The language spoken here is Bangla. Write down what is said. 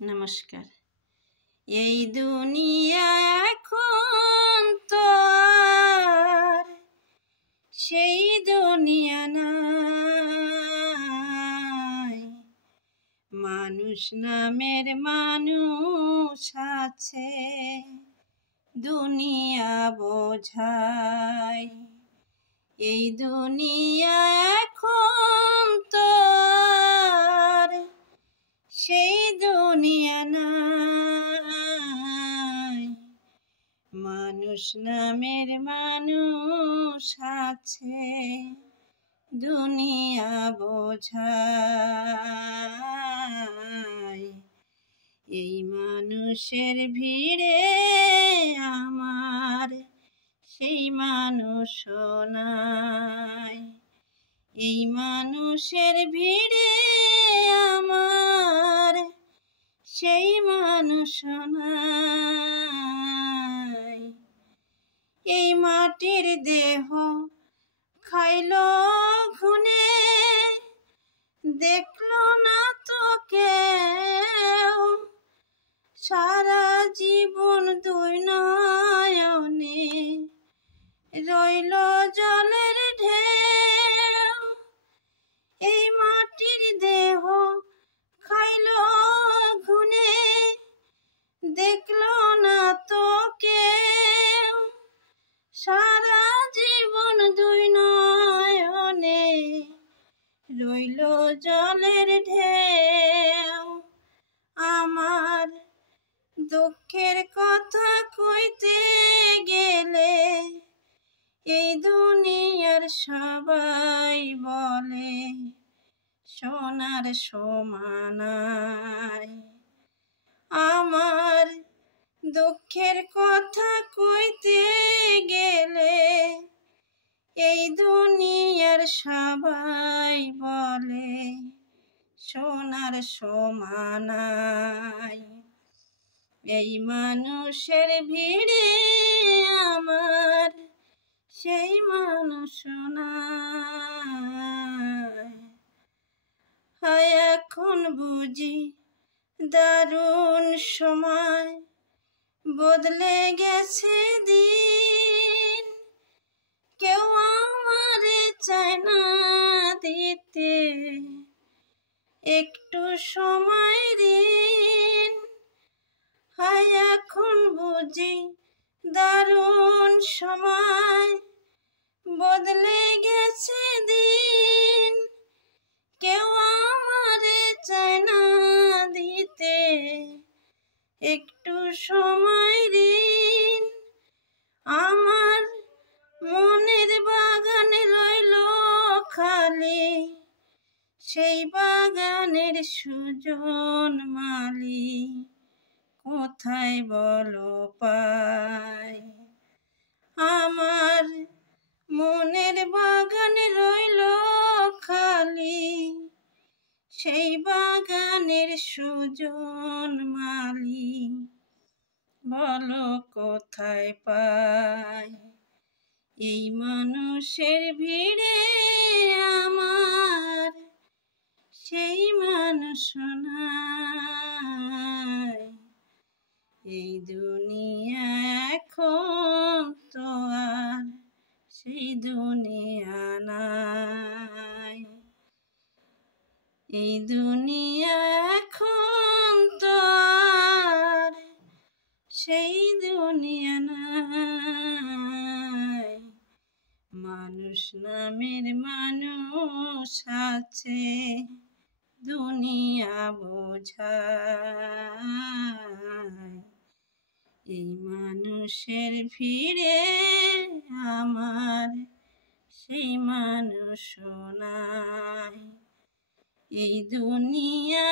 নমস্কার। এই দুনিয়া এখন তো আর সেই দুনিয়া নাই, মানুষ নামের মানুষ আছে, দুনিয়া বোঝায়। এই দুনিয়া এখন তো আর সেই দুনিয়া নাই, মানুষ নামের মানুষ আছে, দুনিয়া বোঝায়। এই মানুষের ভিড়ে আমার সেই মানুষ নাই, এই মানুষের ভিড়ে আমার সেই মানুষ নাই। এই মাটির দেহ খাইলো ঘুনে, দেখলো না তো কেউ, সারা জীবন দুই নয়নে রইল জলের ঢেউ। এই মাটির দেহ খাইলো ঘুনে, দেখলো না তো কেউ, সারা জীবন দুই নয়নে রইল জলের ঢেউ। আমার দুঃখের কথা কইতে গেলে এই দুনিয়ার সবাই বলে সোনার সমানাই। আমার দুঃখের কথা কইতে গেলে এই দুনিয়ার সবাই বলে সোনার সমানাই। এই মানুষের ভিড়ে আমার সেই মানুষ নাই। হায় এখন বুঝি দারুণ সময়, বদলে গেছে দিন, কেউ আমারে চায় না দিতে একটু সময় ঋণ। হায় এখন বুঝি দারুণ সময়, বদলে গেছে দিন, কেউ আমারে চায় না দিতে একটু সময় ঋণ। আমার মনের বাগান রইল খালি, সেই বাগানের সুজন মালি কোথায় বলো পাই। আমার মনের বাগান রইল খালি, সেই বাগানের সুজন মালি বলো কোথায় পাই। এই মানুষের ভিড়ে আমার সেই মানুষ নাই। এই দুনিয়া এখন তো আর সেই দুনিয়া নাই, এই দুনিয়া এখন তো আর সেই দুনিয়া নাই, মানুষ নামের মানুষ আছে, দুনিয়া বোঝায়। এই মানুষের ভিড়ে আমার সেই মানুষ নাই, এই দুনিয়া